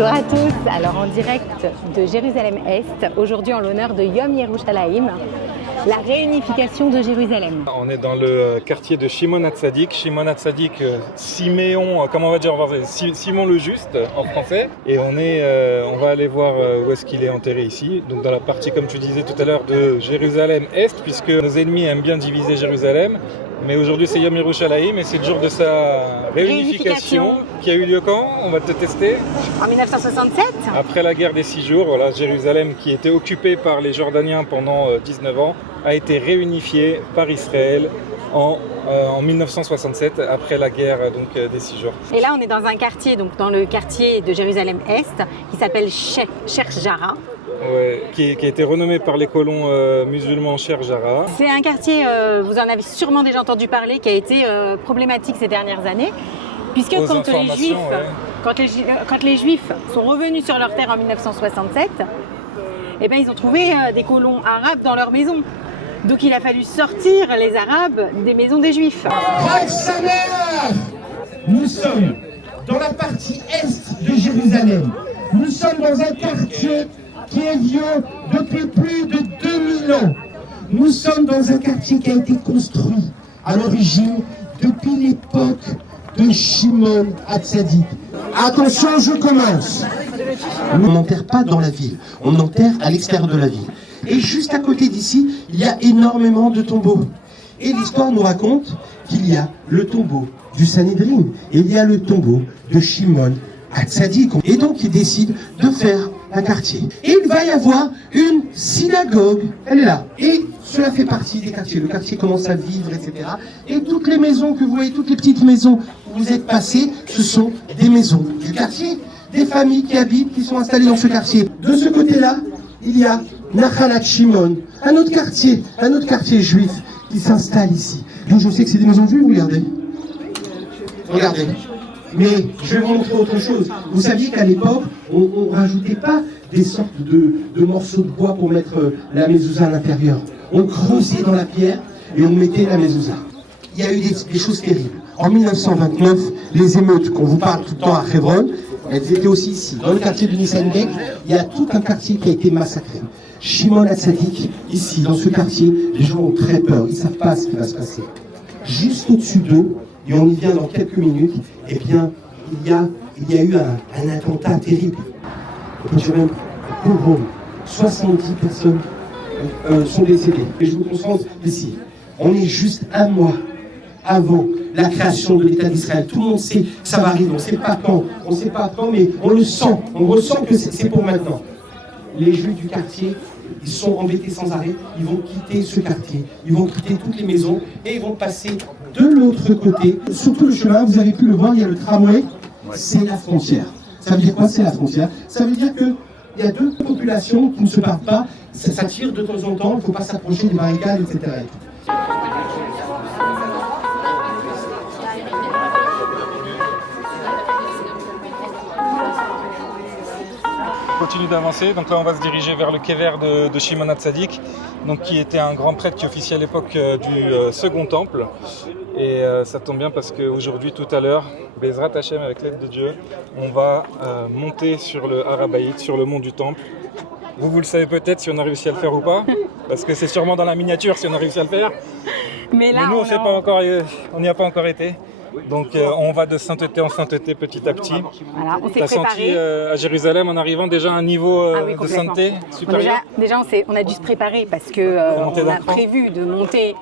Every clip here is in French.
Bonjour à tous, alors en direct de Jérusalem-Est, aujourd'hui en l'honneur de Yom Yerushalayim, la réunification de Jérusalem. On est dans le quartier de Shimon HaTzadik. Shimon HaTzadik, Siméon, comment on va dire, Simon le Juste en français. Et on va aller voir où est-ce qu'il est enterré ici. Donc dans la partie, comme tu disais tout à l'heure, de Jérusalem-Est, puisque nos ennemis aiment bien diviser Jérusalem. Mais aujourd'hui c'est Yom Yerushalayim et c'est le jour de sa réunification qui a eu lieu quand? On va te tester. En 1967. Après la guerre des 6 jours, voilà, Jérusalem qui était occupée par les Jordaniens pendant 19 ans a été réunifiée par Israël en 1967 après la guerre des 6 jours. Et là on est dans un quartier, donc dans le quartier de Jérusalem-Est qui s'appelle Sheikh Jarrah. Ouais, qui a été renommé par les colons musulmans Sheikh Jarrah. C'est un quartier, vous en avez sûrement déjà entendu parler, qui a été problématique ces dernières années, puisque quand les Juifs sont revenus sur leur terre en 1967, eh ben, ils ont trouvé des colons arabes dans leurs maisons. Donc il a fallu sortir les Arabes des maisons des Juifs. Nous sommes dans la partie est de Jérusalem. Nous sommes dans un quartier qui est vieux depuis plus de 2000 ans. Nous sommes dans un quartier qui a été construit à l'origine depuis l'époque de Shimon HaTzadik. Attention, je commence. On n'enterre pas dans la ville, on enterre à l'extérieur de la ville. Et juste à côté d'ici, il y a énormément de tombeaux. Et l'histoire nous raconte qu'il y a le tombeau du Sanhédrin et il y a le tombeau de Shimon HaTzadik. Et donc il décide de faire un quartier. Et il va y avoir une synagogue, elle est là. Et cela fait partie des quartiers. Le quartier commence à vivre, etc. Et toutes les maisons que vous voyez, toutes les petites maisons où vous êtes passés, ce sont des maisons du quartier, des familles qui habitent, qui sont installées dans ce quartier. De ce côté-là, il y a Nachalat Shimon, un autre quartier juif qui s'installe ici. Donc je sais que c'est des maisons juives, regardez. Regardez. Mais je vais vous montrer autre chose. Vous saviez qu'à l'époque, on ne rajoutait pas des sortes de morceaux de bois pour mettre la mezouza à l'intérieur. On creusait dans la pierre et on mettait la mezouza. Il y a eu des choses terribles. En 1929, les émeutes qu'on vous parle tout le temps à Hebron, elles étaient aussi ici. Dans le quartier de Nissan-Bek, il y a tout un quartier qui a été massacré. Shimon HaTzadik, ici, dans ce quartier, les gens ont très peur. Ils ne savent pas ce qui va se passer. Juste au-dessus d'eux, et on y vient dans quelques minutes, eh bien, il y a eu un attentat terrible. On peut dire même un pogrom. 70 personnes sont décédées. Et je vous concentre ici. On est juste un mois avant la création de l'État d'Israël. Tout le monde sait que ça va arriver. On ne sait pas quand, mais on le sent. On ressent que c'est pour maintenant. Les Juifs du quartier, ils sont embêtés sans arrêt. Ils vont quitter ce quartier. Ils vont quitter toutes les maisons et ils vont passer de l'autre côté. Sur tout le chemin, vous avez pu le voir, il y a le tramway. C'est la frontière. Ça veut dire quoi, c'est la frontière? Ça veut dire qu'il y a deux populations qui ne se parlent pas. Ça tire de temps en temps, il ne faut pas s'approcher des barricades, etc. On continue d'avancer, donc là on va se diriger vers le kéver de Shimon HaTzadik, donc qui était un grand prêtre qui officiait à l'époque du Second Temple. Et ça tombe bien parce qu'aujourd'hui, tout à l'heure, Bezrat Hashem, avec l'aide de Dieu, on va monter sur le Har HaBayit, sur le mont du Temple. Vous le savez peut-être si on a réussi à le faire ou pas, parce que c'est sûrement dans la miniature si on a réussi à le faire. Mais là, nous on n'y a pas encore été. Donc on va de sainteté en sainteté petit à petit. Voilà, on s'est T'as senti à Jérusalem en arrivant déjà un niveau de sainteté supérieur? Déjà on a dû se préparer parce que on a prévu de monter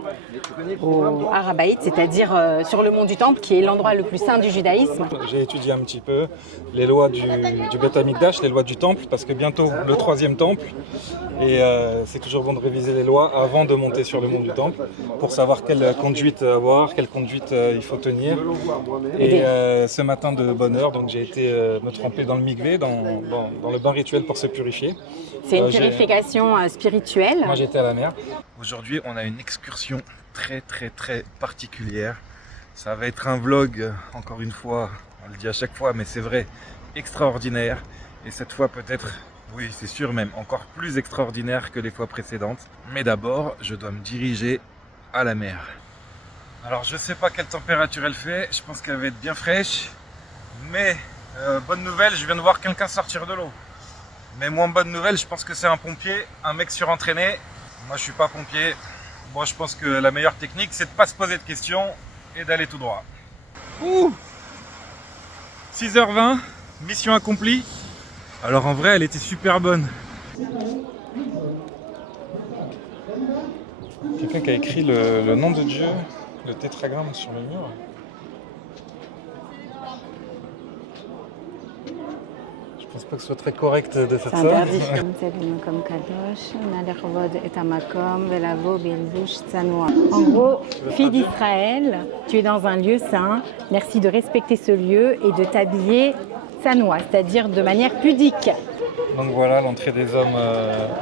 au Har HaBayit, c'est-à-dire sur le mont du Temple, qui est l'endroit le plus saint du judaïsme. J'ai étudié un petit peu les lois du Beth Amikdash, les lois du Temple, parce que bientôt le 3e Temple. Et c'est toujours bon de réviser les lois avant de monter sur le mont du Temple pour savoir quelle conduite avoir, quelle conduite il faut tenir. Et ce matin de bonne heure, donc j'ai été me tremper dans le mikvé, dans le bain rituel pour se purifier. C'est une purification spirituelle. Moi j'étais à la mer. Aujourd'hui on a une excursion très particulière. Ça va être un vlog, encore une fois, on le dit à chaque fois, mais c'est vrai, extraordinaire. Et cette fois peut-être, oui c'est sûr même, encore plus extraordinaire que les fois précédentes. Mais d'abord, je dois me diriger à la mer. Alors je sais pas quelle température elle fait, je pense qu'elle va être bien fraîche, mais Bonne nouvelle, je viens de voir quelqu'un sortir de l'eau. Mais moins bonne nouvelle, je pense que c'est un pompier, un mec surentraîné. Moi je suis pas pompier. Moi je pense que la meilleure technique c'est de pas se poser de questions et d'aller tout droit. Ouh, 6h20, mission accomplie. Alors en vrai elle était super bonne. Quelqu'un qui a écrit le nom de Dieu, le tétragramme sur le mur. Je pense pas que ce soit très correct de faire ça. En gros, fille d'Israël, tu es dans un lieu saint, merci de respecter ce lieu et de t'habiller sanois, c'est-à-dire de manière pudique. Donc voilà l'entrée des hommes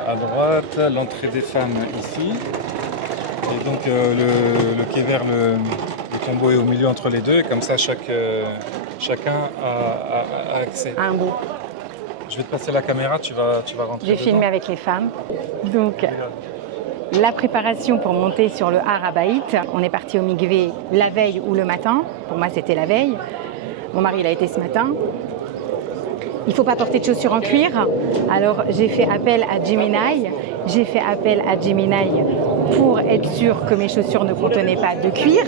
à droite, l'entrée des femmes ici. Et donc le quai vers le tombeau est au milieu entre les deux, et comme ça chacun a accès. Un beau. Je vais te passer la caméra, tu vas rentrer. J'ai filmé avec les femmes. Donc, la préparation pour monter sur le Har Habayit. On est parti au Mikvé la veille ou le matin. Pour moi, c'était la veille. Mon mari, il a été ce matin. Il ne faut pas porter de chaussures en cuir. Alors, j'ai fait appel à Gemini. Pour être sûr que mes chaussures ne contenaient pas de cuir.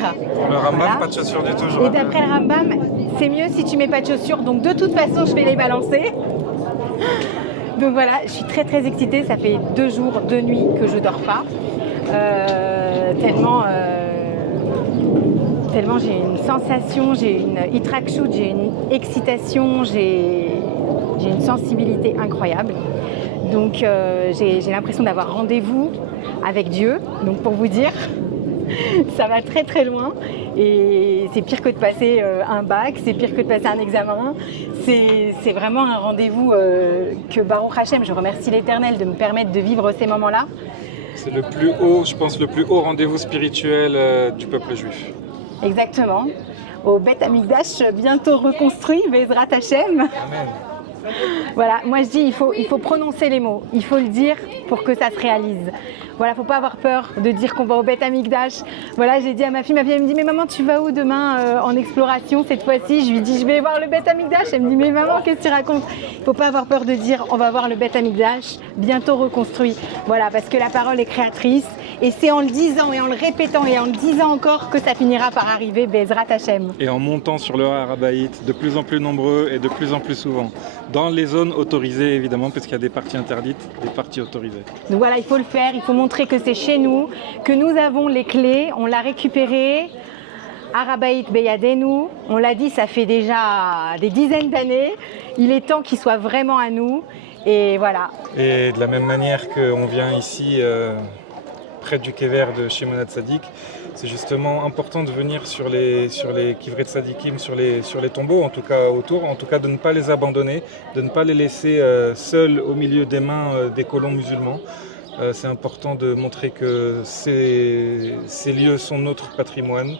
Le Rambam, voilà. Pas de chaussures du tout. Et d'après le Rambam, c'est mieux si tu mets pas de chaussures. Donc, de toute façon, je vais les balancer. Donc voilà, je suis très très excitée, ça fait 2 jours, 2 nuits que je dors pas, tellement j'ai une sensation, j'ai une hitrakshut, j'ai une excitation, j'ai une sensibilité incroyable. Donc j'ai l'impression d'avoir rendez-vous avec Dieu, donc pour vous dire, ça va très très loin et c'est pire que de passer un bac, c'est pire que de passer un examen. C'est vraiment un rendez-vous que Baruch Hashem, je remercie l'Éternel de me permettre de vivre ces moments-là. C'est le plus haut, je pense, le plus haut rendez-vous spirituel du peuple juif. Exactement. Au Beth Amikdash, bientôt reconstruit, Bezrat Hashem. Amen. Voilà, moi je dis il faut prononcer les mots, il faut le dire pour que ça se réalise. Voilà, faut pas avoir peur de dire qu'on va au Beth Amikdash. Voilà, j'ai dit à ma fille elle me dit mais maman tu vas où demain en exploration cette fois-ci? Je lui dis je vais voir le Beth Amikdash. Elle me dit mais maman qu'est-ce que tu racontes? Il faut pas avoir peur de dire on va voir le Beth Amikdash bientôt reconstruit. Voilà, parce que la parole est créatrice et c'est en le disant et en le répétant et en le disant encore que ça finira par arriver Bezrat Hashem. Et en montant sur le Har Habayit, de plus en plus nombreux et de plus en plus souvent. Dans les zones autorisées évidemment, parce qu'il y a des parties interdites, des parties autorisées. Donc voilà, il faut le faire, il faut montrer que c'est chez nous, que nous avons les clés, on l'a récupéré. Har Habayit Beyadenu, on l'a dit, ça fait déjà des dizaines d'années. Il est temps qu'il soit vraiment à nous. Et voilà. Et de la même manière qu'on vient ici près du quai vert de Shimon HaTzadik, c'est justement important de venir sur les kivrei tzadikim, sur les tombeaux, en tout cas autour, en tout cas de ne pas les abandonner, de ne pas les laisser seuls au milieu des mains des colons musulmans. C'est important de montrer que ces lieux sont notre patrimoine,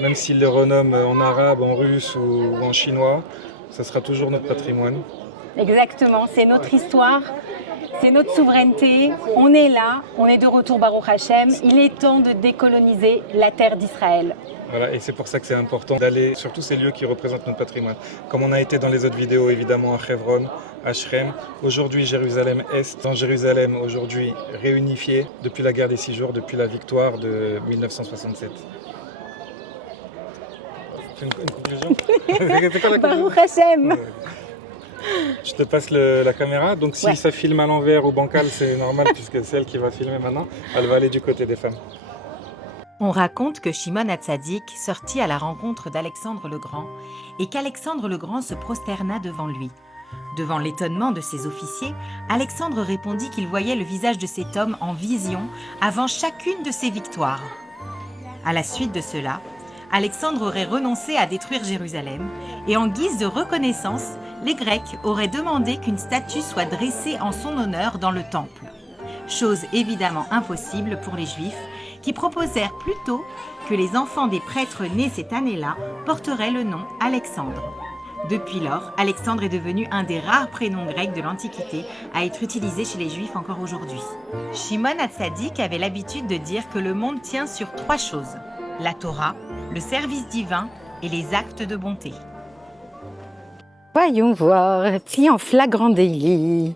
même s'ils les renomment en arabe, en russe ou en chinois, ça sera toujours notre patrimoine. Exactement, c'est notre histoire. C'est notre souveraineté, on est là, on est de retour Baruch Hashem, il est temps de décoloniser la terre d'Israël. Voilà, et c'est pour ça que c'est important d'aller sur tous ces lieux qui représentent notre patrimoine. Comme on a été dans les autres vidéos, évidemment, à Hebron, à Shrem, aujourd'hui Jérusalem-Est, dans Jérusalem, aujourd'hui réunifiée depuis la guerre des 6 jours, depuis la victoire de 1967. C'est une conclusion? C'est quoi la conclusion? Baruch Hashem. Je te passe la caméra, donc si ça filme à l'envers ou bancal, c'est normal puisque c'est elle qui va filmer maintenant, elle va aller du côté des femmes. On raconte que Shimon HaTzadik sortit à la rencontre d'Alexandre le Grand et qu'Alexandre le Grand se prosterna devant lui. Devant l'étonnement de ses officiers, Alexandre répondit qu'il voyait le visage de cet homme en vision avant chacune de ses victoires. À la suite de cela, Alexandre aurait renoncé à détruire Jérusalem et en guise de reconnaissance, les Grecs auraient demandé qu'une statue soit dressée en son honneur dans le temple. Chose évidemment impossible pour les Juifs qui proposèrent plutôt que les enfants des prêtres nés cette année-là porteraient le nom Alexandre. Depuis lors, Alexandre est devenu un des rares prénoms grecs de l'Antiquité à être utilisé chez les Juifs encore aujourd'hui. Shimon HaTzadik avait l'habitude de dire que le monde tient sur 3 choses, la Torah, le service divin et les actes de bonté. Voyons voir, pris en flagrant délit.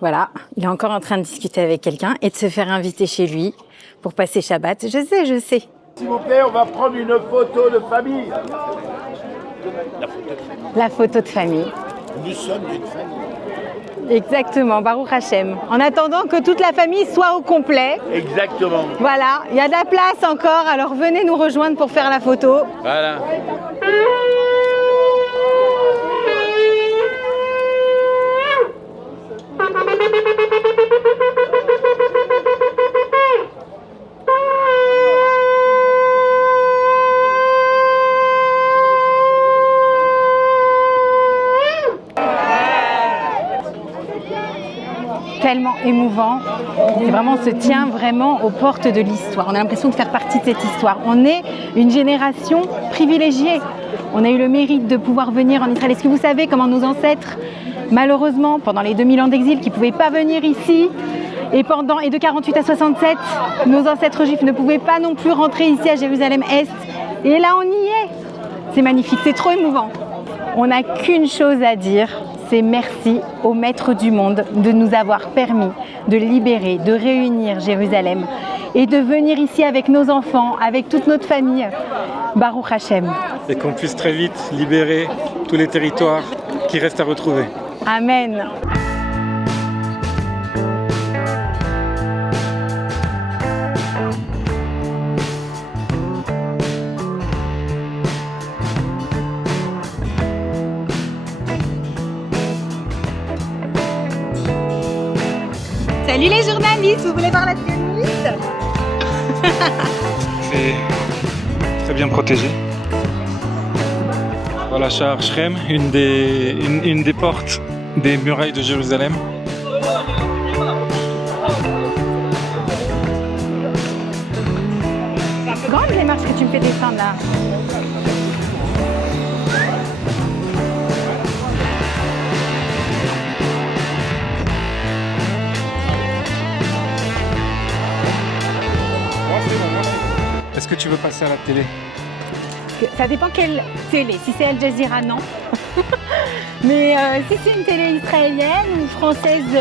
Voilà, il est encore en train de discuter avec quelqu'un et de se faire inviter chez lui pour passer Shabbat. Je sais. S'il vous plaît, on va prendre une photo de famille. La photo de famille. Nous sommes une famille. Exactement, Baruch Hashem. En attendant que toute la famille soit au complet. Exactement. Voilà, il y a de la place encore, alors venez nous rejoindre pour faire la photo. Voilà. Tellement émouvant. C'est vraiment, on se tient vraiment aux portes de l'histoire. On a l'impression de faire partie de cette histoire. On est une génération privilégiée. On a eu le mérite de pouvoir venir en Israël. Est-ce que vous savez comment nos ancêtres, malheureusement, pendant les 2000 ans d'exil, qui ne pouvaient pas venir ici, et de 48 à 67, nos ancêtres juifs ne pouvaient pas non plus rentrer ici à Jérusalem-Est. Et là, on y est. C'est magnifique, c'est trop émouvant. On n'a qu'une chose à dire, c'est merci au Maître du monde de nous avoir permis de libérer, de réunir Jérusalem et de venir ici avec nos enfants, avec toute notre famille. Baruch Hashem. Et qu'on puisse très vite libérer tous les territoires qui restent à retrouver. Amen. Salut les journalistes, vous voulez voir la sioniste? C'est très bien protégé. Voilà Sha'ar Shrem, une des portes des murailles de Jérusalem. C'est un peu grande les marches que tu me fais descendre là. Est-ce que tu veux passer à la télé? Ça dépend quelle télé. Si c'est Al Jazeera, non. Mais si c'est une télé israélienne ou française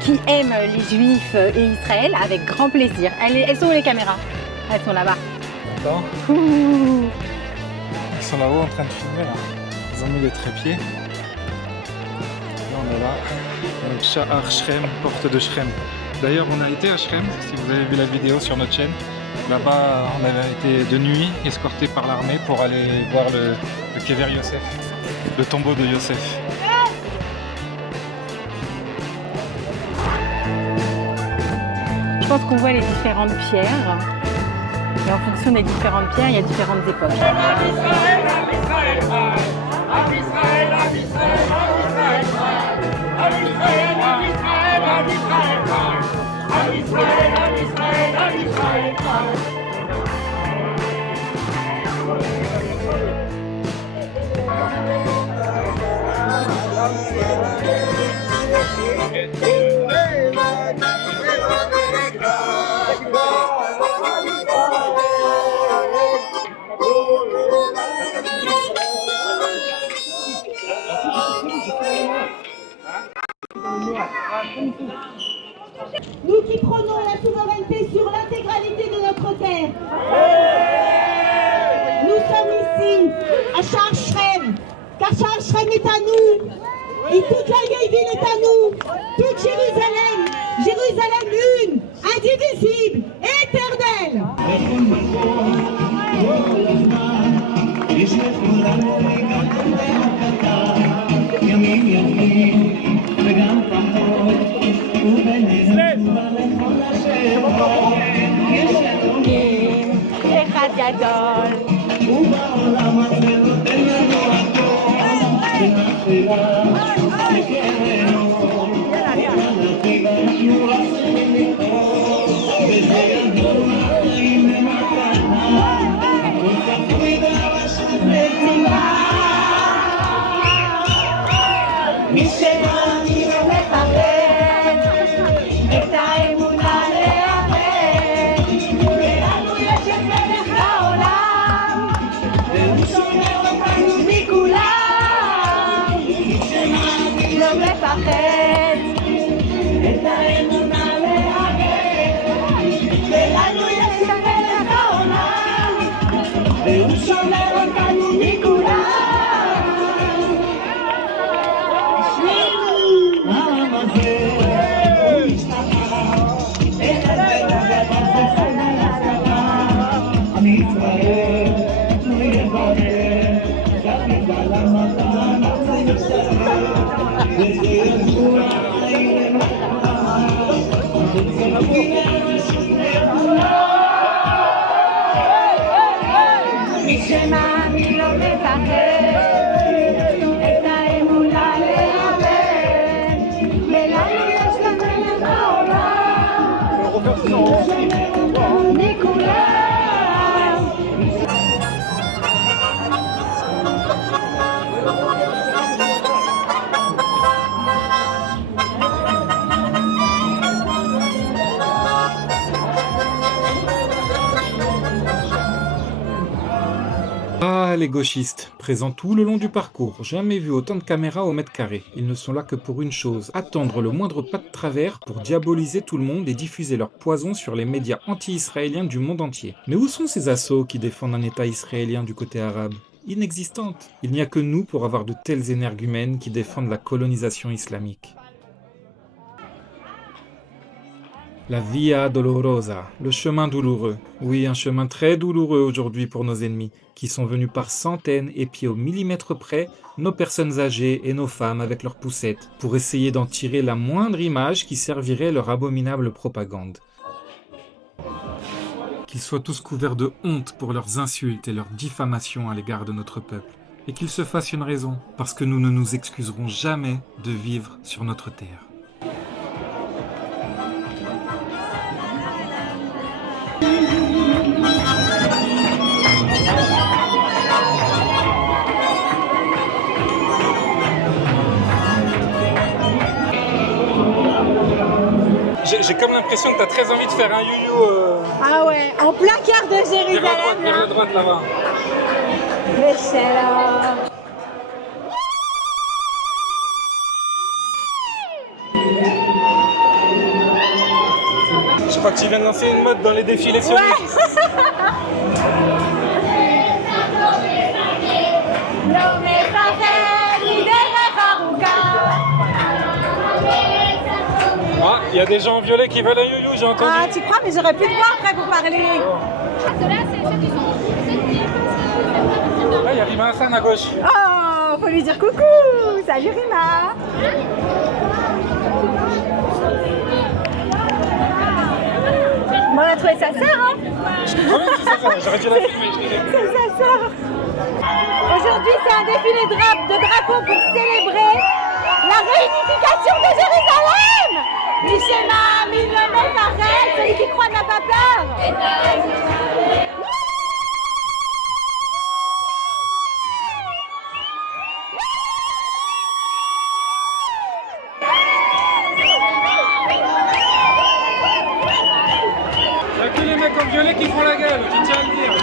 qui aime les Juifs et Israël, avec grand plaisir. Elles sont où les caméras? Elles sont là-bas. Attends. Ils sont là-haut en train de filmer là. Ils ont mis les trépieds. Là on est là. Donc Sha'ar Shrem, porte de Shrem. D'ailleurs on a été à Shrem, si vous avez vu la vidéo sur notre chaîne. Là-bas, on avait été de nuit escorté par l'armée pour aller voir le Kever Yosef, le tombeau de Yosef. Je pense qu'on voit les différentes pierres. Et en fonction des différentes pierres, il y a différentes époques. Nous qui prenons la souveraineté sur l'intégralité de notre terre. Nous sommes ici, à Sha'ar Shrem, car Sha'ar Shrem est à nous. Et toute la vieille ville est à nous. Toute Jérusalem, Jérusalem une, indivisible, éternelle. אחד גדול. les gauchistes, présents tout le long du parcours. Jamais vu autant de caméras au mètre carré. Ils ne sont là que pour une chose, attendre le moindre pas de travers pour diaboliser tout le monde et diffuser leur poison sur les médias anti-israéliens du monde entier. Mais où sont ces assauts qui défendent un État israélien du côté arabe ? Inexistante. Il n'y a que nous pour avoir de tels énergumènes qui défendent la colonisation islamique. La Via Dolorosa, le chemin douloureux. Oui, un chemin très douloureux aujourd'hui pour nos ennemis, qui sont venus par centaines et puis au millimètre près, nos personnes âgées et nos femmes avec leurs poussettes, pour essayer d'en tirer la moindre image qui servirait leur abominable propagande. Qu'ils soient tous couverts de honte pour leurs insultes et leurs diffamations à l'égard de notre peuple, et qu'ils se fassent une raison, parce que nous ne nous excuserons jamais de vivre sur notre terre. J'ai comme l'impression que tu as très envie de faire un you-you. Ah ouais, en plein cœur de Jérusalem. Vers la droite là-bas. Je crois que tu viens de lancer une mode dans les défilés sionistes. Ah, il y a des gens en violet qui veulent un you-you, j'ai entendu. Ah, tu crois, mais j'aurais plus de voix après pour parler. Là, il y a Rima Hassan à gauche. Oh, faut lui dire coucou. Salut Rima. Bon, on a trouvé sa sœur, hein. Ah oui, c'est sa sœur, j'aurais dû la filmer. C'est sa sœur. Aujourd'hui, c'est un défilé de drapeaux pour célébrer la réunification de Jérusalem. Mishema, Milomel, Arrête, celui qui croit n'a pas peur. Il n'y a que les mecs en violet qui font la gueule, je tiens à le dire.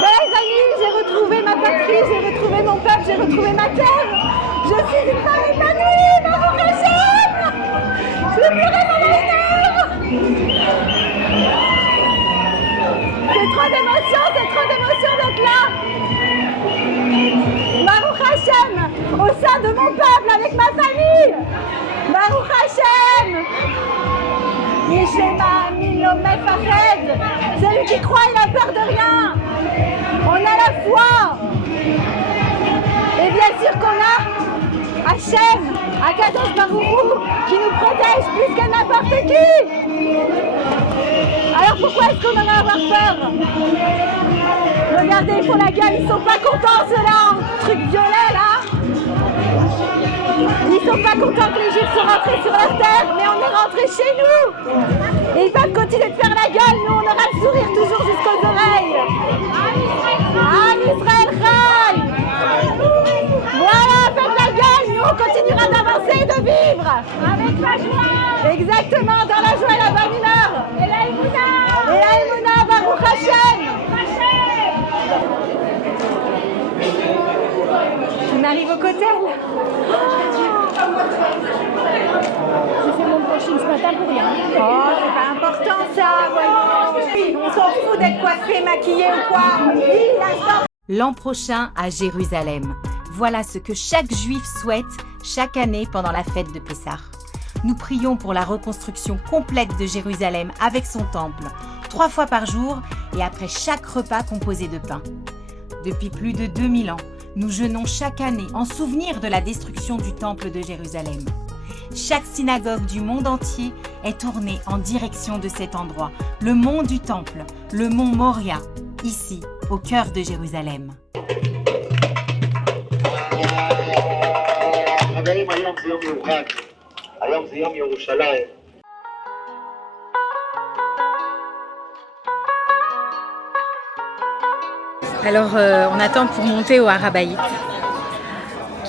Les amis, j'ai retrouvé ma patrie, j'ai retrouvé mon peuple, j'ai retrouvé ma terre. Je suis une femme épanouie, Baruch Hashem. Je vais pleurer mon bonheur. C'est trop d'émotion d'être là. Baruch Hashem, au sein de mon peuple, avec ma famille. Baruch Hashem. Mishema, Milomel, Fahed. Celui qui croit, il a peur de rien. On a la foi. Et bien sûr qu'on a Hachem, Akadosh Baruch Hu, qui nous protège plus que n'importe qui. Alors pourquoi est-ce qu'on en a à avoir peur? Regardez, ils font la gueule, ils sont pas contents ceux-là, truc violet là. Ils sont pas contents que les Juifs soient rentrés sur leur terre, mais on est rentrés chez nous. Et ils peuvent continuer de faire la gueule, nous on aura le sourire toujours jusqu'aux oreilles. Am Israël Chai. Voilà, faites la gueule, nous on continuera d'avancer et de vivre. Avec la joie. Exactement, dans la joie et la bonne humeur. Et la Emouna. Et la Emouna, Baruch Hashem. On arrive au cocktail. J'ai fait mon brushing ce matin pour rien. Oh, c'est pas important ça, voyons. On s'en fout d'être coiffé, maquillé ou quoi. Oui, l'instant. L'an prochain à Jérusalem. Voilà ce que chaque juif souhaite chaque année pendant la fête de Pessah. Nous prions pour la reconstruction complète de Jérusalem avec son temple, 3 fois par jour et après chaque repas composé de pain. Depuis plus de 2000 ans, nous jeûnons chaque année en souvenir de la destruction du temple de Jérusalem. Chaque synagogue du monde entier est tournée en direction de cet endroit, le mont du temple, le mont Moria, ici, au cœur de Jérusalem. Alors, on attend pour monter au Har Habayit.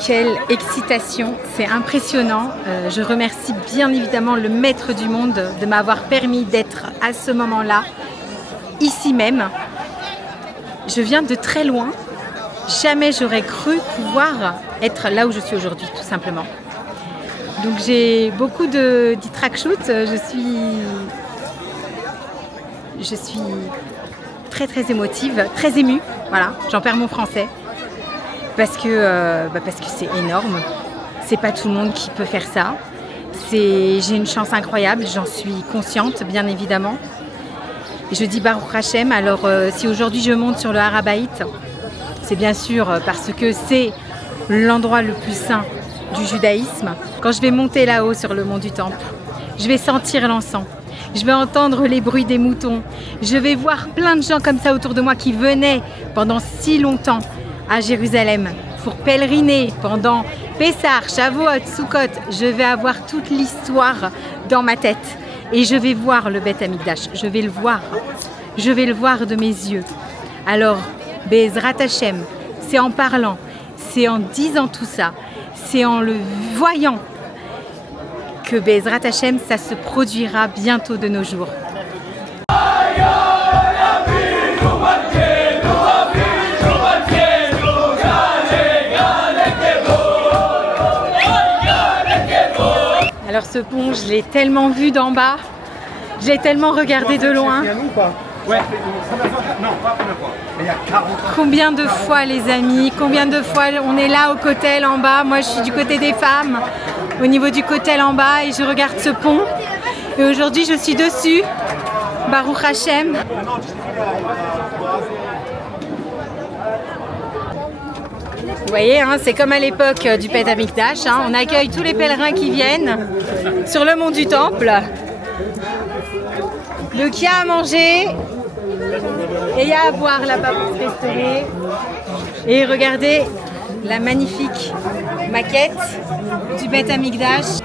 Quelle excitation, c'est impressionnant. Je remercie bien évidemment le maître du monde de m'avoir permis d'être à ce moment-là, ici même. je viens de très loin. Jamais j'aurais cru pouvoir être là où je suis aujourd'hui, tout simplement. Donc j'ai beaucoup d'e-track shoot. Je suis très très émotive, très émue. Voilà, j'en perds mon français parce que c'est énorme. C'est pas tout le monde qui peut faire ça. J'ai une chance incroyable, j'en suis consciente, bien évidemment. Et je dis Baruch Hashem. Alors, si aujourd'hui je monte sur le Har HaBayit, c'est bien sûr parce que c'est l'endroit le plus saint du judaïsme. Quand je vais monter là-haut sur le mont du Temple, je vais sentir l'encens. Je vais entendre les bruits des moutons. Je vais voir plein de gens comme ça autour de moi qui venaient pendant si longtemps à Jérusalem pour pèleriner pendant Pessah, Shavuot, Sukkot. Je vais avoir toute l'histoire dans ma tête et je vais voir le Beth Amikdash. Je vais le voir. Je vais le voir de mes yeux. Alors, Be'ezrat Hashem, c'est en parlant, c'est en disant tout ça, c'est en le voyant que Be'ezrat Hashem, ça se produira bientôt de nos jours. Alors ce pont, je l'ai tellement vu d'en bas, je l'ai tellement regardé de loin. Combien de fois les amis, combien de fois on est là au Kotel en bas. Moi je suis du côté des femmes, au niveau du Kotel en bas, et je regarde ce pont. Et aujourd'hui je suis dessus, Baruch Hashem. Vous voyez, hein, c'est comme à l'époque du Beth Amikdash, hein, on accueille tous les pèlerins qui viennent sur le mont du Temple. Donc il y a à manger et il y a à boire là-bas pour se restaurer. Et regardez la magnifique maquette du Beth Amikdash.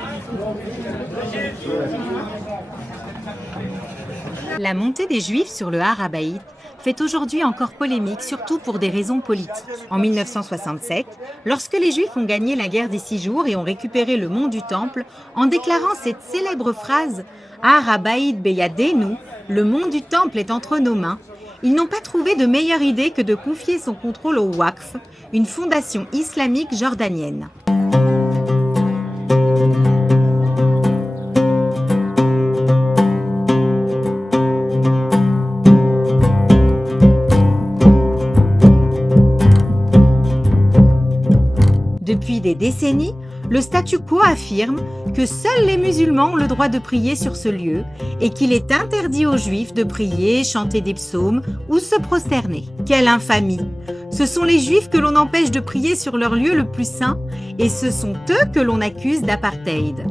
La montée des Juifs sur le Har HaBayit fait aujourd'hui encore polémique, surtout pour des raisons politiques. En 1967, lorsque les Juifs ont gagné la guerre des 6 jours et ont récupéré le mont du Temple, en déclarant cette célèbre phrase « Har HaBayit beyadenu », le mont du Temple est entre nos mains, ils n'ont pas trouvé de meilleure idée que de confier son contrôle au Waqf, une fondation islamique jordanienne. Depuis des décennies, le statu quo affirme que seuls les musulmans ont le droit de prier sur ce lieu et qu'il est interdit aux juifs de prier, chanter des psaumes ou se prosterner. Quelle infamie! Ce sont les juifs que l'on empêche de prier sur leur lieu le plus saint et ce sont eux que l'on accuse d'apartheid.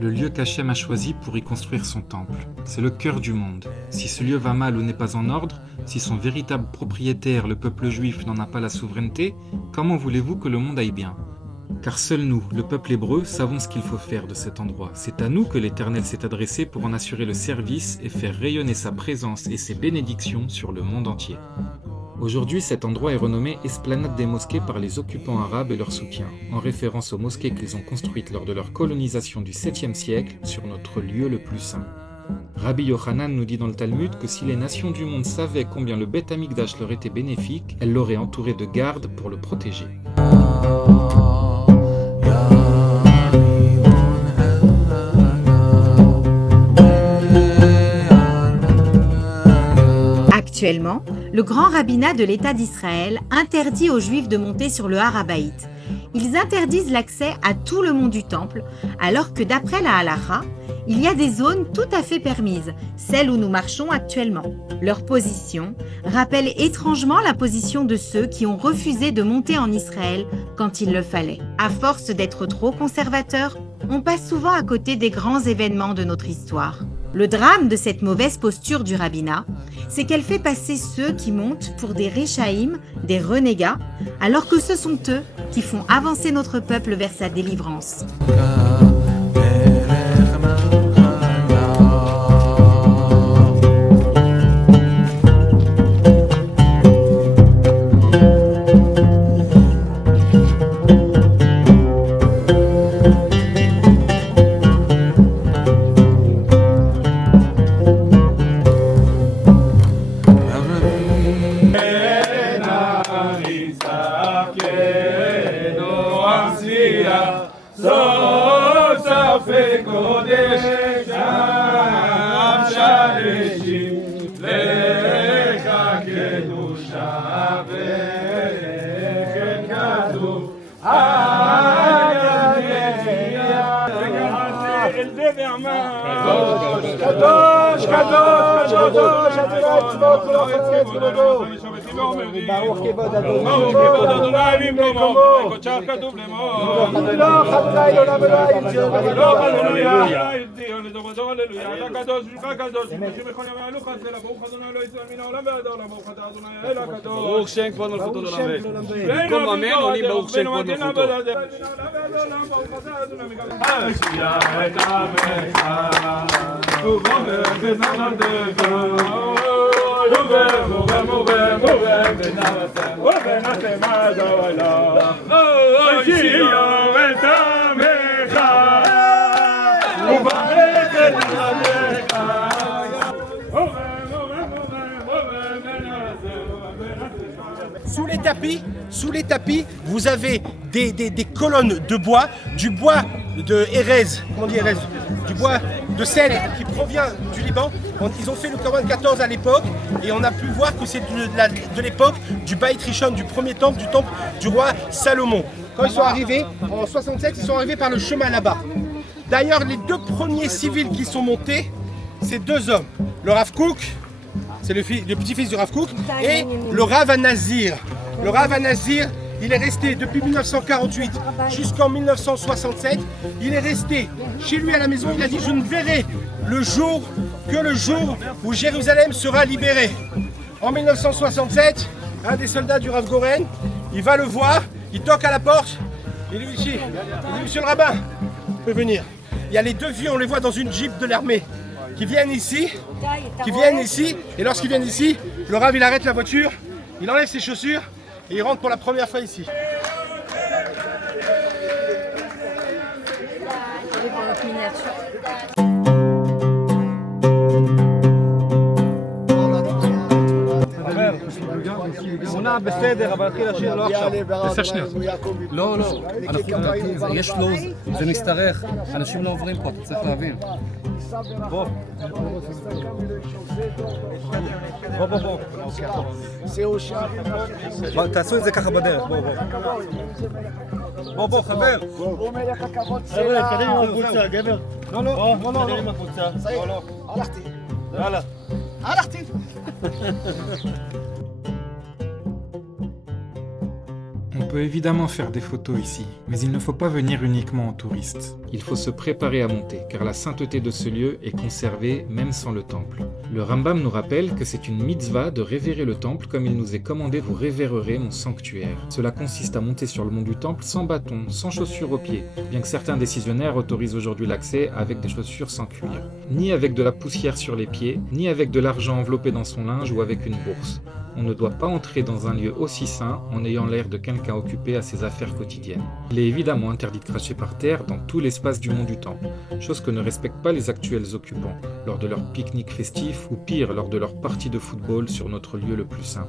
Le lieu qu'Hachem a choisi pour y construire son temple. C'est le cœur du monde. Si ce lieu va mal ou n'est pas en ordre, si son véritable propriétaire, le peuple juif, n'en a pas la souveraineté, comment voulez-vous que le monde aille bien? Car seuls nous, le peuple hébreu, savons ce qu'il faut faire de cet endroit. C'est à nous que l'Éternel s'est adressé pour en assurer le service et faire rayonner sa présence et ses bénédictions sur le monde entier. Aujourd'hui, cet endroit est renommé Esplanade des mosquées par les occupants arabes et leurs soutiens, en référence aux mosquées qu'ils ont construites lors de leur colonisation du 7e siècle sur notre lieu le plus saint. Rabbi Yochanan nous dit dans le Talmud que si les nations du monde savaient combien le Beth Amikdash leur était bénéfique, elles l'auraient entouré de gardes pour le protéger. Actuellement, le grand rabbinat de l'État d'Israël interdit aux Juifs de monter sur le Har HaBayit. Ils interdisent l'accès à tout le mont du Temple, alors que d'après la Halacha, il y a des zones tout à fait permises, celles où nous marchons actuellement. Leur position rappelle étrangement la position de ceux qui ont refusé de monter en Israël quand il le fallait. À force d'être trop conservateurs, on passe souvent à côté des grands événements de notre histoire. Le drame de cette mauvaise posture du rabbinat, c'est qu'elle fait passer ceux qui montent pour des réchaïm, des renégats, alors que ce sont eux qui font avancer notre peuple vers sa délivrance. ברוך כבוד אדוני במקומו, קודשך כתוב לאמור, לא חדלה אלוהיו אלוהים לא הללויה, לדור הללויה, אתה קדוש שמך קדוש, שמשים בכל ימי הלוך הסלע, ברוך אדוני אלוהי ישראל מן העולם ועד העולם, ברוך אתה אדוני אל הקדוש, ברוך שם כבוד מלכותו לעולם ועד. במקום אמן עולים ברוך שם כבוד מלכותו. השיע את עמך ובומר בזמנתך Sous les tapis, vous avez des colonnes de bois, du bois de Erez, comment on dit Erez, du bois de cèdre qui provient du Liban. Ils ont fait le Corban 14 à l'époque et on a pu voir que c'est de l'époque du Beit Rishon, du premier temple, du temple du roi Salomon. Quand ils sont arrivés, en 67, ils sont arrivés par le chemin là-bas. D'ailleurs, les deux premiers civils qui sont montés, c'est deux hommes. Le Rav Kook, c'est le petit-fils du Rav Kook, et le Rav Anazir. Le Rav Anazir, il est resté depuis 1948 jusqu'en 1967. Il est resté chez lui à la maison. Il a dit « Je ne verrai le jour que le jour où Jérusalem sera libérée ». En 1967, un des soldats du Rav Goren, il va le voir, il toque à la porte. Il lui dit « Monsieur le rabbin, vous pouvez venir ». Il y a les deux vieux, on les voit dans une jeep de l'armée, qui viennent ici, et lorsqu'ils viennent ici, le Rav il arrête la voiture, il enlève ses chaussures, et il rentre pour la première fois ici. בסדר, אבל התחיל לשיר לא עכשיו. 10 שניות. לא, יש לוז, זה משתרך, אנשים לא עוברים פה, אתה צריך להבין. בוא. בוא. תעשו את זה ככה בדרך, בוא, חבר. חבר'ה, קדם עם הקבוצה, גבר. לא, קדם עם הקבוצה. לא. הלכתי. On peut évidemment faire des photos ici, mais il ne faut pas venir uniquement en touriste. Il faut se préparer à monter, car la sainteté de ce lieu est conservée même sans le temple. Le Rambam nous rappelle que c'est une mitzvah de révérer le temple comme il nous est commandé « Vous révérerez mon sanctuaire ». Cela consiste à monter sur le mont du temple sans bâton, sans chaussures aux pieds, bien que certains décisionnaires autorisent aujourd'hui l'accès avec des chaussures sans cuir. Ni avec de la poussière sur les pieds, ni avec de l'argent enveloppé dans son linge ou avec une bourse. On ne doit pas entrer dans un lieu aussi saint en ayant l'air de quelqu'un occupé à ses affaires quotidiennes. Il est évidemment interdit de cracher par terre dans tout l'espace du mont du temple, chose que ne respectent pas les actuels occupants lors de leur pique-nique festif ou pire lors de leur partie de football sur notre lieu le plus saint.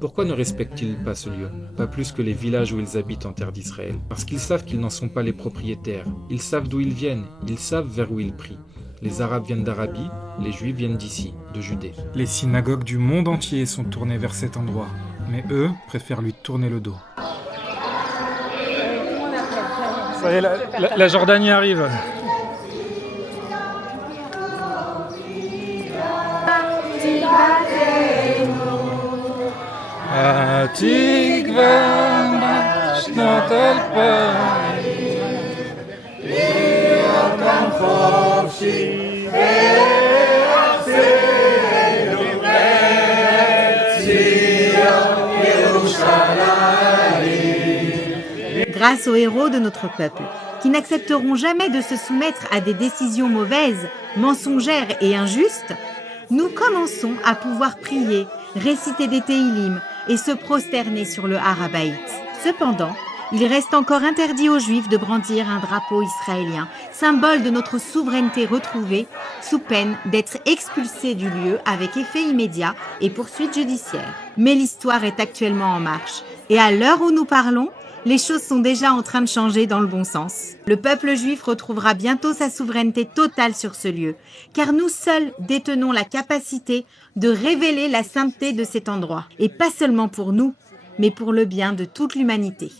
Pourquoi ne respectent-ils pas ce lieu? Pas plus que les villages où ils habitent en terre d'Israël. Parce qu'ils savent qu'ils n'en sont pas les propriétaires, ils savent d'où ils viennent, ils savent vers où ils prient. Les Arabes viennent d'Arabie, les Juifs viennent d'ici, de Judée. Les synagogues du monde entier sont tournées vers cet endroit, mais eux préfèrent lui tourner le dos. Ça y est, la Jordanie arrive. התקווה בשנות 2000 להיות עם חופשי בארצנו ציון ירושלים. Grâce aux héros de notre peuple, qui n'accepteront jamais de se soumettre à des décisions mauvaises, mensongères et injustes, nous commençons à pouvoir prier, réciter des Tehillim et se prosterner sur le Har HaBayit. Cependant, il reste encore interdit aux Juifs de brandir un drapeau israélien, symbole de notre souveraineté retrouvée, sous peine d'être expulsés du lieu avec effet immédiat et poursuite judiciaire. Mais l'histoire est actuellement en marche, et à l'heure où nous parlons, les choses sont déjà en train de changer dans le bon sens. Le peuple juif retrouvera bientôt sa souveraineté totale sur ce lieu, car nous seuls détenons la capacité de révéler la sainteté de cet endroit, et pas seulement pour nous, mais pour le bien de toute l'humanité.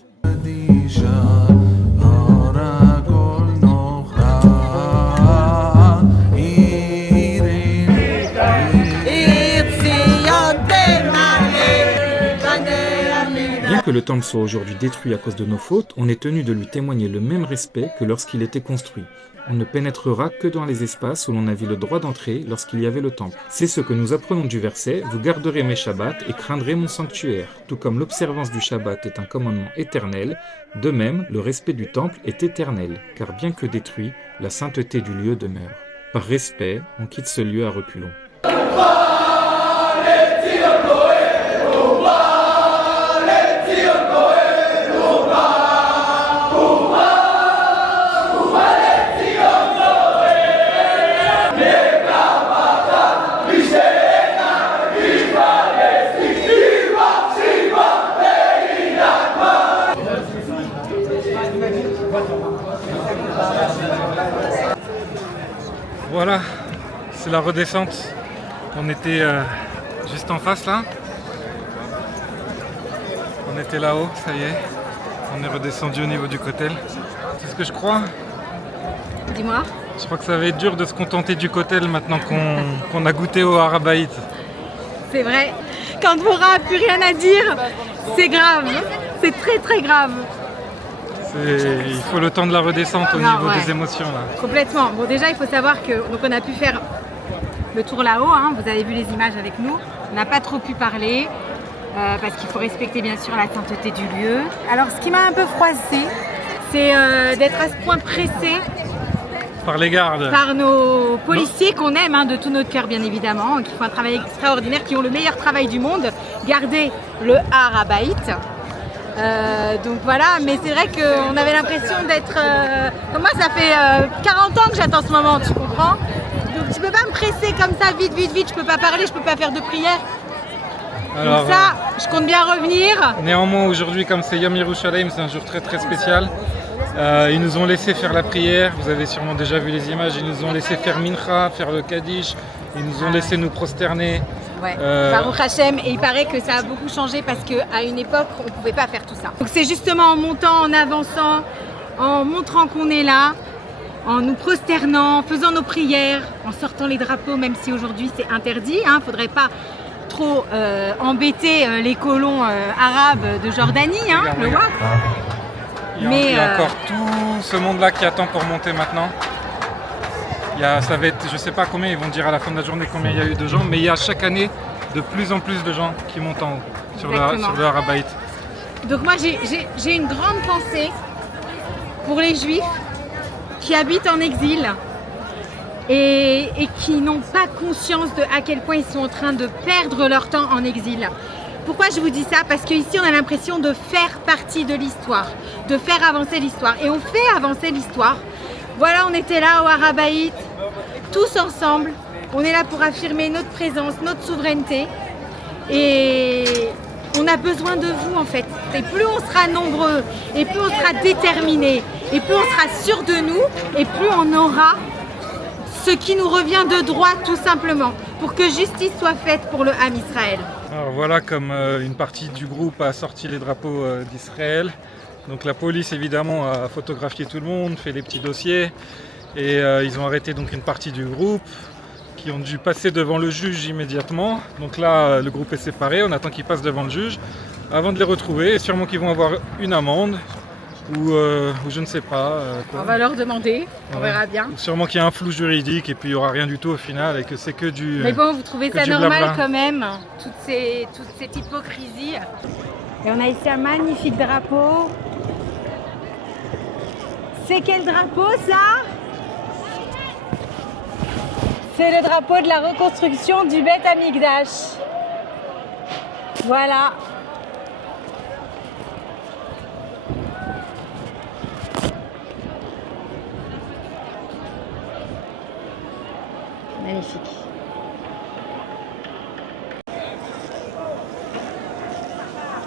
Bien que le temple soit aujourd'hui détruit à cause de nos fautes, on est tenu de lui témoigner le même respect que lorsqu'il était construit. On ne pénétrera que dans les espaces où l'on avait le droit d'entrer lorsqu'il y avait le temple. C'est ce que nous apprenons du verset « Vous garderez mes Shabbats et craindrez mon sanctuaire ». Tout comme l'observance du Shabbat est un commandement éternel, de même, le respect du temple est éternel, car bien que détruit, la sainteté du lieu demeure. Par respect, on quitte ce lieu à reculons. Voilà, c'est la redescente. On était juste en face là. On était là-haut, ça y est. On est redescendu au niveau du kotel. C'est ce que je crois. Dis-moi. Je crois que ça va être dur de se contenter du kotel maintenant qu'on a goûté au Har HaBayit. C'est vrai. Quand on n'aura plus rien à dire, c'est grave. C'est très très grave. Il faut le temps de la redescente au niveau des émotions là. Complètement. Bon, déjà il faut savoir que donc on a pu faire le tour là-haut, hein. Vous avez vu les images avec nous. On n'a pas trop pu parler parce qu'il faut respecter bien sûr la sainteté du lieu. Alors ce qui m'a un peu froissé, c'est d'être à ce point pressé par les gardes, par nos policiers qu'on aime hein, de tout notre cœur bien évidemment, qui font un travail extraordinaire, qui ont le meilleur travail du monde, garder le Har HaBayit. Donc voilà, mais c'est vrai qu'on avait l'impression d'être... moi ça fait 40 ans que j'attends ce moment, tu comprends? Donc tu peux pas me presser comme ça, vite, je peux pas parler, je peux pas faire de prière. Alors, donc ça, je compte bien revenir. Néanmoins aujourd'hui, comme c'est Yom Yerushalayim, c'est un jour très très spécial. Ils nous ont laissé faire la prière, vous avez sûrement déjà vu les images, ils nous ont laissé faire Mincha, faire le Kaddish, ils nous ont laissé nous prosterner. Ouais. Baruch Hashem, et il paraît que ça a beaucoup changé parce qu'à une époque, on ne pouvait pas faire tout ça. Donc c'est justement en montant, en avançant, en montrant qu'on est là, en nous prosternant, en faisant nos prières, en sortant les drapeaux, même si aujourd'hui c'est interdit, hein, faudrait pas trop embêter les colons arabes de Jordanie, hein, le Waqf. Il y a encore tout ce monde-là qui attend pour monter maintenant. Ça va être, je ne sais pas combien, ils vont dire à la fin de la journée combien il y a eu de gens, mais il y a chaque année de plus en plus de gens qui montent en haut sur le Har HaBayit. Donc moi j'ai une grande pensée pour les Juifs qui habitent en exil et qui n'ont pas conscience de à quel point ils sont en train de perdre leur temps en exil. Pourquoi je vous dis ça? Parce qu'ici on a l'impression de faire partie de l'histoire, de faire avancer l'histoire. Et on fait avancer l'histoire. Voilà, on était là au Har HaBayit, tous ensemble. On est là pour affirmer notre présence, notre souveraineté. Et on a besoin de vous en fait. Et plus on sera nombreux, et plus on sera déterminés, et plus on sera sûr de nous, et plus on aura ce qui nous revient de droit tout simplement, pour que justice soit faite pour le Ham Israël. Alors voilà comme une partie du groupe a sorti les drapeaux d'Israël. Donc la police évidemment a photographié tout le monde, fait des petits dossiers et ils ont arrêté donc une partie du groupe qui ont dû passer devant le juge immédiatement. Donc là, le groupe est séparé, on attend qu'ils passent devant le juge avant de les retrouver. Et sûrement qu'ils vont avoir une amende ou je ne sais pas quoi. On va leur demander, on verra bien. Sûrement qu'il y a un flou juridique et puis il n'y aura rien du tout au final et que c'est que du Mais bon, vous trouvez ça normal blabla. quand même, toute cette hypocrisie. Et on a ici un magnifique drapeau. C'est quel drapeau ça? C'est le drapeau de la reconstruction du Beth Amikdash. Voilà. Magnifique.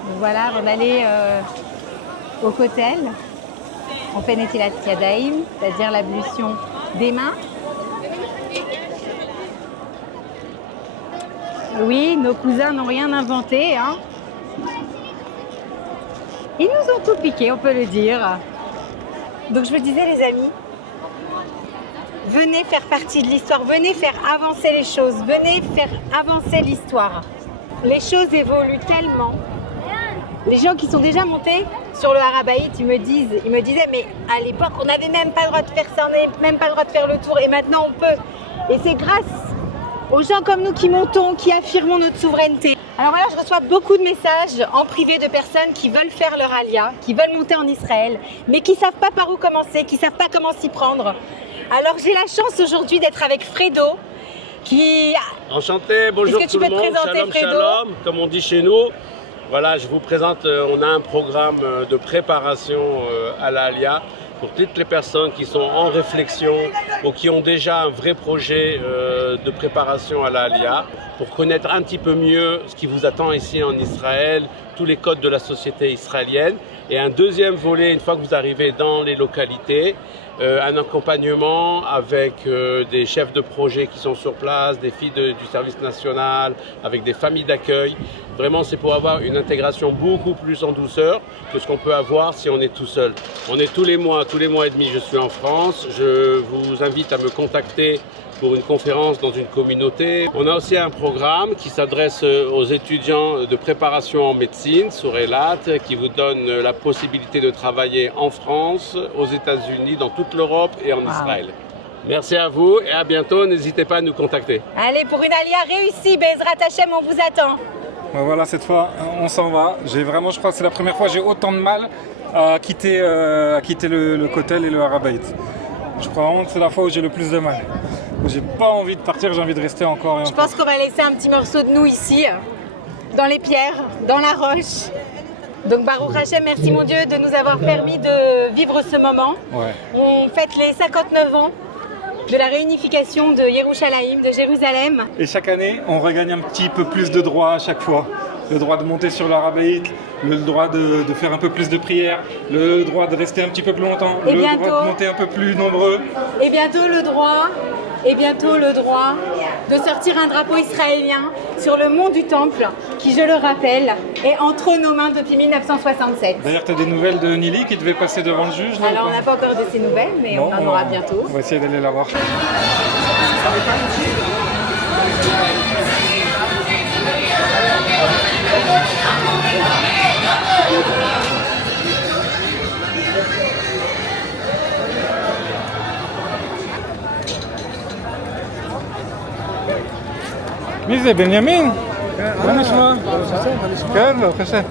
Donc voilà, avant d'aller au kotel, on fait Netilat Yadayim, c'est-à-dire l'ablution des mains. Oui, nos cousins n'ont rien inventé, hein. Ils nous ont tout piqué, on peut le dire. Donc je me disais, les amis, venez faire partie de l'histoire, venez faire avancer les choses, venez faire avancer l'histoire. Les choses évoluent tellement. Les gens qui sont déjà montés sur le Harabaït, ils me disaient, mais à l'époque, on n'avait même pas le droit de faire ça, on n'avait même pas le droit de faire le tour, et maintenant on peut. Et c'est grâce aux gens comme nous qui montons, qui affirmons notre souveraineté. Alors voilà, je reçois beaucoup de messages en privé de personnes qui veulent faire leur alia, qui veulent monter en Israël, mais qui ne savent pas par où commencer, qui ne savent pas comment s'y prendre. Alors j'ai la chance aujourd'hui d'être avec Fredo, qui... Enchanté, bonjour tout le monde, shalom, shalom, comme on dit chez nous. Voilà, je vous présente, on a un programme de préparation à l'Alia pour toutes les personnes qui sont en réflexion ou qui ont déjà un vrai projet de préparation à l'Alia, pour connaître un petit peu mieux ce qui vous attend ici en Israël, tous les codes de la société israélienne. Et un deuxième volet, une fois que vous arrivez dans les localités, un accompagnement avec des chefs de projet qui sont sur place, des filles du service national, avec des familles d'accueil. Vraiment, c'est pour avoir une intégration beaucoup plus en douceur que ce qu'on peut avoir si on est tout seul. On est tous les mois et demi, je suis en France. Je vous invite à me contacter pour une conférence dans une communauté. On a aussi un programme qui s'adresse aux étudiants de préparation en médecine sur Eilat, qui vous donne la possibilité de travailler en France, aux États-Unis, dans toute l'Europe et en Israël. Merci à vous et à bientôt. N'hésitez pas à nous contacter. Allez, pour une alia réussie, Bezrat Hashem, on vous attend. Voilà, cette fois, on s'en va. Je crois que c'est la première fois que j'ai autant de mal à quitter le kotel et le Harabaït. Je crois vraiment que c'est la fois où j'ai le plus de mal. J'ai pas envie de partir, j'ai envie de rester encore. Je pense qu'on va laisser un petit morceau de nous ici, dans les pierres, dans la roche. Donc Baruch Hashem, merci mon Dieu de nous avoir permis de vivre ce moment. Ouais. On fête les 59 ans de la réunification de Yerushalayim, de Jérusalem. Et chaque année, on regagne un petit peu plus de droits à chaque fois. Le droit de monter sur l'Harabaït, le droit de faire un peu plus de prières, le droit de rester un petit peu plus longtemps, et le bientôt, droit de monter un peu plus nombreux. Et bientôt le droit de sortir un drapeau israélien sur le mont du Temple, qui, je le rappelle, est entre nos mains depuis 1967. D'ailleurs, tu as des nouvelles de Nili qui devait passer devant le juge? Alors, on n'a pas encore de ces nouvelles, mais on en aura bientôt. On va essayer d'aller la voir. מי זה, בנימין? מה נשמע? כן, בבקשה.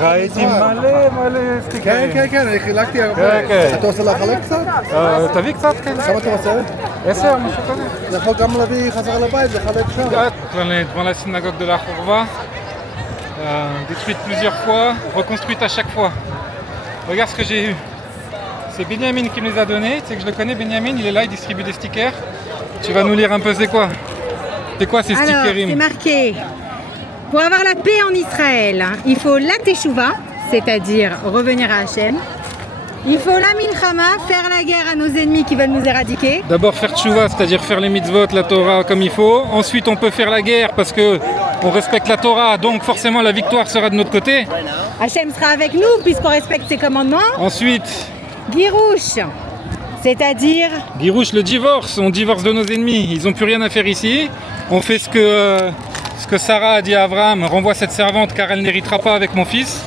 ראיתי מלא סטיקרים. כן, אני חילקתי הרבה. אתה רוצה לחלק קצת? תביא קצת, כן. כמה אתה רוצה? 10, משהו כזה. אתה יכול גם להביא חזרה לבית ולחלק שם. Devant la synagogue de la Khourba, détruite plusieurs fois, reconstruite à chaque fois. Regarde ce que j'ai eu. C'est Benjamin qui me les a donnés. Tu sais que je le connais, Benjamin, il est là, il distribue des stickers. Tu vas nous lire un peu c'est quoi? C'est quoi ces Alors, stickerim? c'est marqué, pour avoir la paix en Israël, il faut la teshuva, c'est-à-dire revenir à Hachem. Il faut la milchama, faire la guerre à nos ennemis qui veulent nous éradiquer. D'abord faire tchouva, c'est-à-dire faire les mitzvot, la Torah comme il faut. Ensuite, on peut faire la guerre parce qu'on respecte la Torah, donc forcément la victoire sera de notre côté. Hachem sera avec nous puisqu'on respecte ses commandements. Ensuite, Girouche, C'est-à-dire Girouche, le divorce, on divorce de nos ennemis, ils n'ont plus rien à faire ici. On fait ce que Sarah a dit à Abraham, renvoie cette servante car elle n'héritera pas avec mon fils,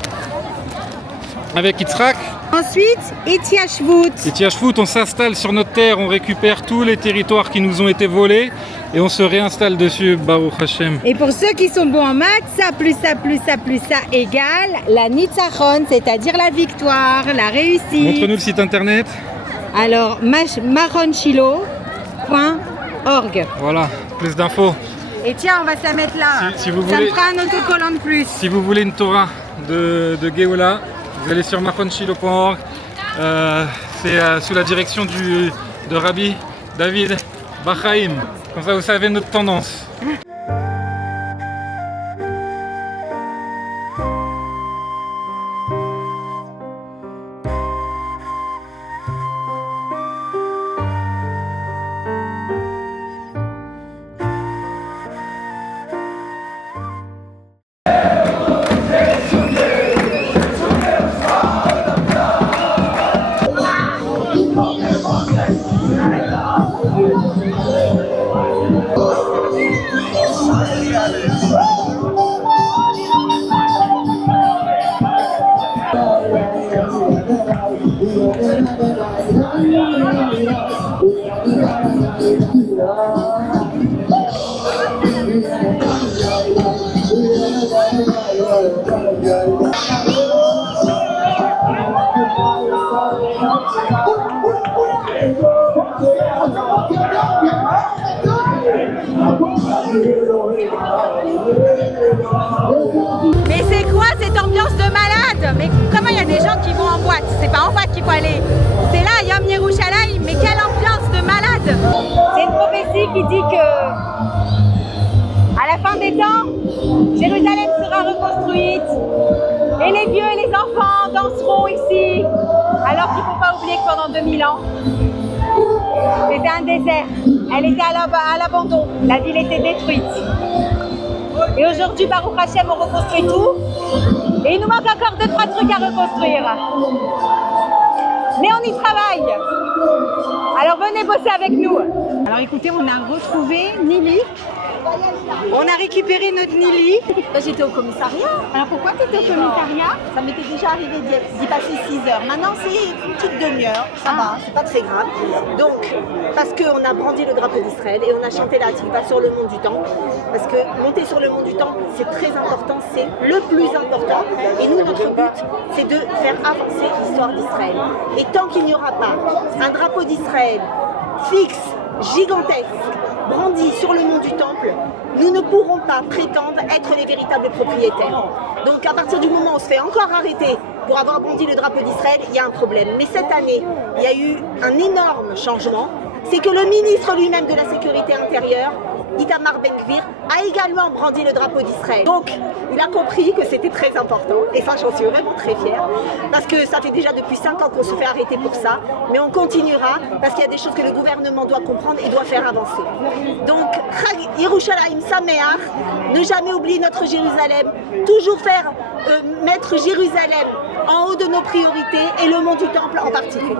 avec Yitzhak. Ensuite, Etiashvut, on s'installe sur notre terre, on récupère tous les territoires qui nous ont été volés et on se réinstalle dessus, Baruch Hashem. Et pour ceux qui sont bons en maths, ça plus ça plus ça plus ça égale la Nitzachon, c'est-à-dire la victoire, la réussite. Montre-nous le site internet. Alors, maronchilo.org. Voilà, plus d'infos. Et tiens, on va se la mettre là. Si vous ça voulez, me fera un autocollant de plus. Si vous voulez une Torah de Géoula, vous allez sur maronchilo.org. C'est sous la direction de Rabbi David Bachaim. Comme ça, vous savez notre tendance. Mais c'est quoi cette ambiance de malade? Mais comment il y a des gens qui vont en boîte? C'est pas en boîte qu'il faut aller. C'est là, Yom Yerushalayim, mais quelle ambiance de malade! C'est une prophétie qui dit que à la fin des temps, Jérusalem sera reconstruite et les vieux et les enfants danseront ici. Alors qu'il ne faut pas oublier que pendant 2000 ans, c'était un désert. Elle était à l'abandon. La ville était détruite. Et aujourd'hui, Baruch Hashem, on reconstruit tout. Et il nous manque encore 2-3 trucs à reconstruire. Mais on y travaille. Alors venez bosser avec nous. Alors écoutez, on a retrouvé Nili. On a récupéré notre Nili. J'étais au commissariat. Alors pourquoi tu étais au commissariat? Ça m'était déjà arrivé d'y passer 6 heures. Maintenant c'est une petite demi-heure, ça va, c'est pas très grave. Donc, parce qu'on a brandi le drapeau d'Israël et on a chanté la Tikva sur le mont du Temple. Parce que monter sur le mont du Temple, c'est très important, c'est le plus important. Et nous, notre but, c'est de faire avancer l'histoire d'Israël. Et tant qu'il n'y aura pas un drapeau d'Israël fixe, gigantesque, brandi sur le mont du Temple, nous ne pourrons pas prétendre être les véritables propriétaires. Donc à partir du moment où on se fait encore arrêter pour avoir brandi le drapeau d'Israël, il y a un problème. Mais cette année, il y a eu un énorme changement, c'est que le ministre lui-même de la Sécurité intérieure, Itamar Ben-Gvir, a également brandi le drapeau d'Israël. Donc, il a compris que c'était très important, et ça, j'en suis vraiment très fière, parce que ça fait déjà depuis 5 ans qu'on se fait arrêter pour ça, mais on continuera, parce qu'il y a des choses que le gouvernement doit comprendre et doit faire avancer. Donc, Chag Yerushalayim Sameach, ne jamais oublier notre Jérusalem, toujours faire mettre Jérusalem en haut de nos priorités, et le mont du Temple en particulier.